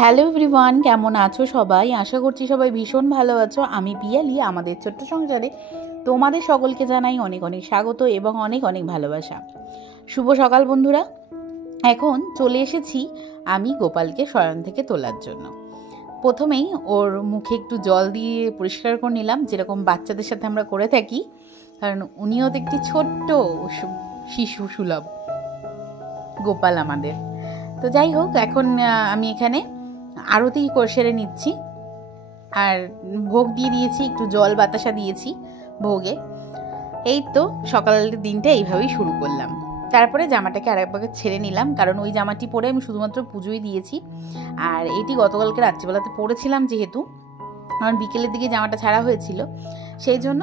Hello everyone, কেমন আছো সবাই? আশা করছি সবাই ভীষণ ভালো আছো। আমি পিয়ালি, আমাদের ছোট্ট সংসারে তোমাদের সকলকে জানাই অনেক অনেক স্বাগত এবং অনেক অনেক ভালোবাসা। শুভ সকাল বন্ধুরা। এখন চলে এসেছি আমি গোপালকে শয়ন থেকে তোলার জন্য। প্রথমেই ওর মুখে একটু জল দিয়ে পরিষ্কার করে নিলাম, যেরকম বাচ্চাদের সাথে আমরা করে থাকি, কারণ উনিও তো একটি ছোট্ট শিশু সুলভ গোপাল আমাদের। তো যাই হোক, এখন আমি এখানে আরতি সেরে নিচ্ছি আর ভোগ দিয়ে দিয়েছি, একটু জল বাতাসা দিয়েছি ভোগে। এই তো সকালের দিনটা এইভাবেই শুরু করলাম। তারপরে জামাটাকে আরেকবার ছেড়ে নিলাম, কারণ ওই জামাটি পরে আমি শুধুমাত্র পুজোই দিয়েছি। আর এটি গতকালকে রাত্রিবেলাতে পরেছিলাম, যেহেতু কারণ বিকেলের দিকে জামাটা ছাড়া হয়েছিল, সেই জন্য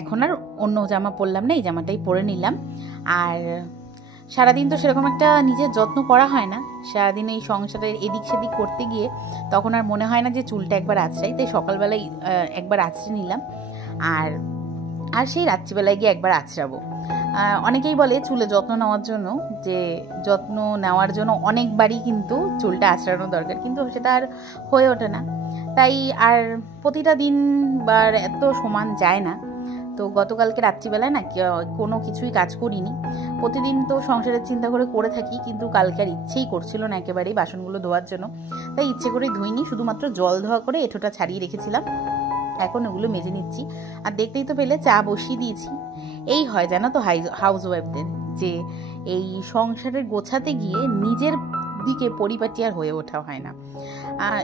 এখন আর অন্য জামা পরলাম না, এই জামাটাই পরে নিলাম। আর সারাদিন তো সেরকম একটা নিজের যত্ন করা হয় না, সারাদিন এই সংসারের এদিক সেদিক করতে গিয়ে তখন আর মনে হয় না যে চুলটা একবার আঁচড়াই, তাই সকালবেলায় একবার আঁচড়ে নিলাম আর আর সেই রাত্রিবেলায় গিয়ে একবার আঁচড়াবো। অনেকেই বলে চুলে যত্ন নেওয়ার জন্য, যে যত্ন নেওয়ার জন্য অনেকবারই কিন্তু চুলটা আঁচড়ানো দরকার, কিন্তু সেটা আর হয়ে ওঠে না। তাই আর প্রতিটা দিন বার এত সমান যায় না। তো গতকালকে রাত্রিবেলায় না কোনো কিছুই কাজ করিনি। প্রতিদিন তো সংসারের চিন্তা করে থাকি, কিন্তু কালকে আর ইচ্ছেই করছিল না একেবারেই বাসনগুলো ধোয়ার জন্য, তাই ইচ্ছে করে ধুইনি, শুধুমাত্র জল ধোয়া করে এঁঠোটা ছাড়িয়ে রেখেছিলাম। এখন ওগুলো মেজে নিচ্ছি। আর দেখতেই তো পেলে চা বসিয়ে দিয়েছি। এই হয় জানো তো হাউস ওয়াইফদের, যে এই সংসারের গোছাতে গিয়ে নিজের দিকে পরিপাটি আর হয়ে ওঠা হয় না।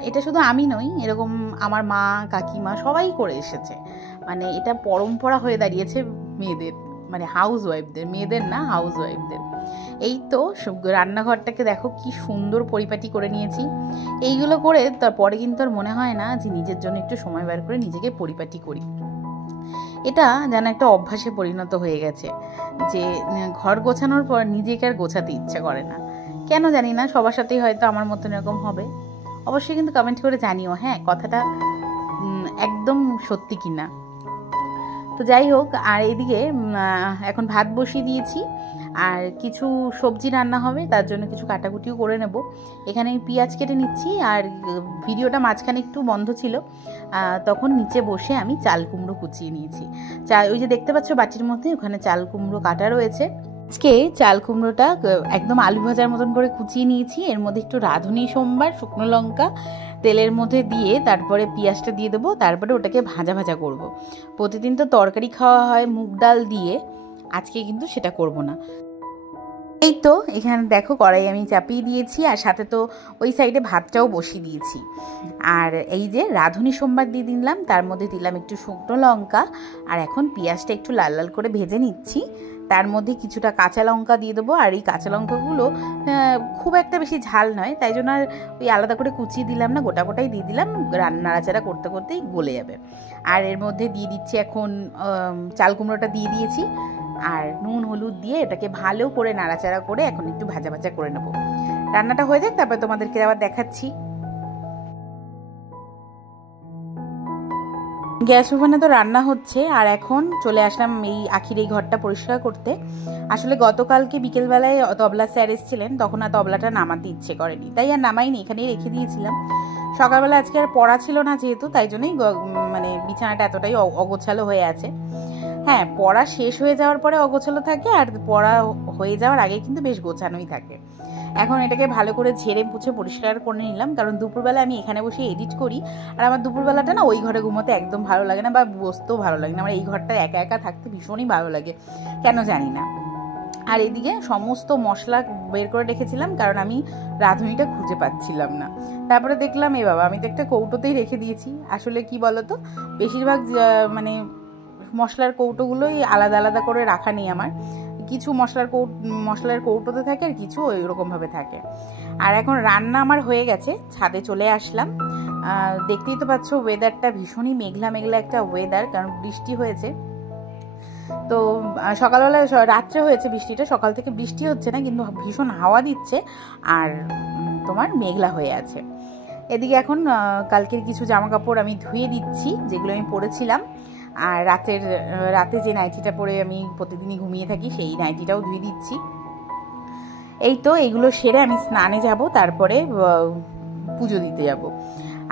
এটা শুধু আমি নই, এরকম আমার মা কাকিমা সবাই করে এসেছে। মানে এটা পরম্পরা হয়ে দাঁড়িয়েছে মেয়েদের, মানে হাউস ওয়াইফদের, মেয়েদের না হাউস ওয়াইফদের। এই তো রান্নাঘরটাকে দেখো কি সুন্দর পরিপাটি করে নিয়েছি। এইগুলো করে তারপরে কিন্তু আর মনে হয় না যে নিজের জন্য একটু সময় বের করে নিজেকে পরিপাটি করি। এটা যেন একটা অভ্যাসে পরিণত হয়ে গেছে, যে ঘর গোছানোর পর নিজেকে আর গোছাতে ইচ্ছা করে না। কেন জানি না, সবার সাথেই হয়তো আমার মতন এরকম হবে। অবশ্যই কিন্তু কমেন্ট করে জানিও, হ্যাঁ, কথাটা একদম সত্যি কিনা। তো যাই হোক, আর এদিকে এখন ভাত বসিয়ে দিয়েছি আর কিছু সবজি রান্না হবে, তার জন্য কিছু কাটাকুটিও করে নেব। এখানে আমি পেঁয়াজ কেটে নিচ্ছি, আর ভিডিওটা মাঝখানে একটু বন্ধ ছিল, তখন নিচে বসে আমি চাল কুমড়ো কুচিয়ে নিয়েছি। ওই যে দেখতে পাচ্ছ বাটির মধ্যে, ওখানে চাল কুমড়ো কাটা রয়েছে। আজকে চাল কুমড়োটা একদম আলু ভাজার মতন করে কুচিয়ে নিয়েছি। এর মধ্যে একটু রাঁধুনি সোমবার, শুকনো লঙ্কা তেলের মধ্যে দিয়ে তারপরে পেঁয়াজটা দিয়ে দেবো, তারপরে ওটাকে ভাজা ভাজা করব। প্রতিদিন তো তরকারি খাওয়া হয় মুগ ডাল দিয়ে, আজকে কিন্তু সেটা করব না। এই তো এখানে দেখো কড়াই আমি চাপিয়ে দিয়েছি, আর সাথে তো ওই সাইডে ভাতটাও বসিয়ে দিয়েছি। আর এই যে রাঁধুনি সোমবার দিয়ে দিলাম, তার মধ্যে দিলাম একটু শুকনো লঙ্কা, আর এখন পেঁয়াজটা একটু লাল লাল করে ভেজে নিচ্ছি। তার মধ্যে কিছুটা কাঁচা লঙ্কা দিয়ে দেবো, আর এই কাঁচা লঙ্কাগুলো খুব একটা বেশি ঝাল নয়, তাই জন্য আর ওই আলাদা করে কুচিয়ে দিলাম না, গোটা গোটাই দিয়ে দিলাম, নাড়াচাড়া করতে করতেই গলে যাবে। আর এর মধ্যে দিয়ে দিচ্ছি এখন চাল কুমড়োটা দিয়ে দিয়েছি, আর নুন হলুদ দিয়ে এটাকে ভালো করে নাড়াচাড়া করে এখন একটু ভাজা ভাজা করে নেব। রান্নাটা হয়ে যাক, তারপর তোমাদেরকে আবার দেখাচ্ছি। গ্যাস ওভেনে তো রান্না হচ্ছে, আর এখন চলে আসলাম এই আখির এই ঘরটা পরিষ্কার করতে। আসলে গতকালকে বিকেলবেলায় তবলা স্যার এসেছিলেন, তখন আর তবলাটা নামাতে ইচ্ছে করেনি, তাই আর নামাইনি, এখানেই রেখে দিয়েছিলাম। সকালবেলা আজকে আর পড়া ছিল না যেহেতু, তাই জন্যই মানে বিছানাটা এতটাই অগোছালো হয়ে আছে। হ্যাঁ, পড়া শেষ হয়ে যাওয়ার পরে অগোছালো থাকে, আর পড়া হয়ে যাওয়ার আগে কিন্তু বেশ গোছানোই থাকে। এখন এটাকে ভালো করে ঝেড়ে মুছে পরিষ্কার করে নিলাম, কারণ দুপুরবেলা আমি এখানে বসে এডিট করি, আর আমার দুপুরবেলাটা না ওই ঘরে ঘুমোতে একদম ভালো লাগে না, বা বসতেও ভালো লাগে না। আমার এই ঘরটা একা একা থাকতে ভীষণই ভালো লাগে, কেন জানি না। আর এদিকে সমস্ত মশলা বের করে রেখেছিলাম, কারণ আমি রাঁধুনিটা খুঁজে পাচ্ছিলাম না। তারপরে দেখলাম এ বাবা, আমি তো একটা কৌটোতেই রেখে দিয়েছি। আসলে কি বলতো, বেশিরভাগ মানে মশলার কৌটোগুলোই আলাদা আলাদা করে রাখা নেই আমার, কিছু মশলার কৌটোতে থাকে, আর কিছু ওইরকমভাবে থাকে। আর এখন রান্না আমার হয়ে গেছে, ছাদে চলে আসলাম। দেখতেই তো পাচ্ছ ওয়েদারটা ভীষণই মেঘলা মেঘলা একটা ওয়েদার, কারণ বৃষ্টি হয়েছে। তো সকালবেলা রাত্রে হয়েছে বৃষ্টিটা, সকাল থেকে বৃষ্টি হচ্ছে না, কিন্তু ভীষণ হাওয়া দিচ্ছে, আর তোমার মেঘলা হয়ে আছে। এদিকে এখন কালকের কিছু জামা কাপড় আমি ধুয়ে দিচ্ছি, যেগুলো আমি পরেছিলাম। আর রাতে যে নাইটিটা পরে আমি প্রতিদিনই ঘুমিয়ে থাকি, সেই নাইটিটাও ধুয়ে দিচ্ছি। এই তো এইগুলো সেরে আমি স্নানে যাব, তারপরে পুজো দিতে যাব।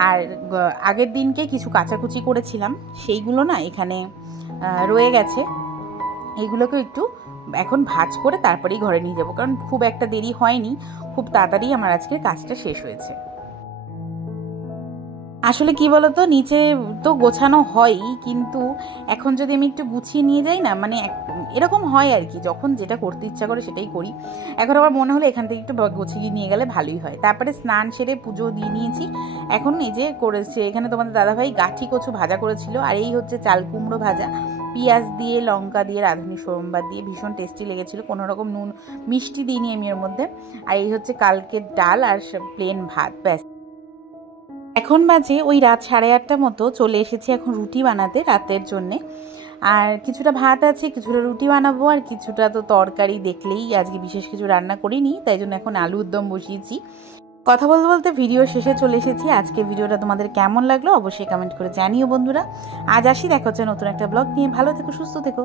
আর আগের দিনকে কিছু কাচাকুচি করেছিলাম, সেইগুলো না এখানে রয়ে গেছে। এইগুলোকে একটু এখন ভাজ করে তারপরেই ঘরে নিয়ে যাব, কারণ খুব একটা দেরি হয়নি, খুব তাড়াতাড়ি আমার আজকের কাজটা শেষ হয়েছে। আসলে কি বলতো, নিচে তো গোছানো হয়ই, কিন্তু এখন যদি আমি একটু গুছিয়ে নিয়ে যাই না, মানে এরকম হয় আর কি, যখন যেটা করতে ইচ্ছা করে সেটাই করি। এখন আবার মনে হলো এখান থেকে একটু গুছিয়ে নিয়ে গেলে ভালোই হয়। তারপরে স্নান সেরে পুজো দিয়ে নিয়েছি। এখন এই যে করেছে এখানে তোমাদের দাদাভাই গাঠি কচু ভাজা করেছিল, আর এই হচ্ছে চাল কুমড়ো ভাজা, পেঁয়াজ দিয়ে লঙ্কা দিয়ে রাঁধুনি সোমবার দিয়ে, ভীষণ টেস্টি লেগেছিল, কোনো রকম নুন মিষ্টি দিইনি আমি এর মধ্যে। আর এই হচ্ছে কালকের ডাল আর প্লেন ভাত, ব্যাস। এখন বাজে ওই রাত 8:30 মতো, চলে এসেছি এখন রুটি বানাতে রাতের জন্যে। আর কিছুটা ভাত আছে, কিছুটা রুটি বানাবো, আর কিছুটা তো তরকারি দেখলেই, আজকে বিশেষ কিছু রান্না করিনি, তাই জন্য এখন আলুর দম বসিয়েছি। কথা বলতে বলতে ভিডিও শেষে চলে এসেছি। আজকে ভিডিওটা তোমাদের কেমন লাগলো অবশ্যই কমেন্ট করে জানিও বন্ধুরা। আজ আসি, দেখা হচ্ছে নতুন একটা ব্লগ নিয়ে। ভালো থেকো, সুস্থ থেকো।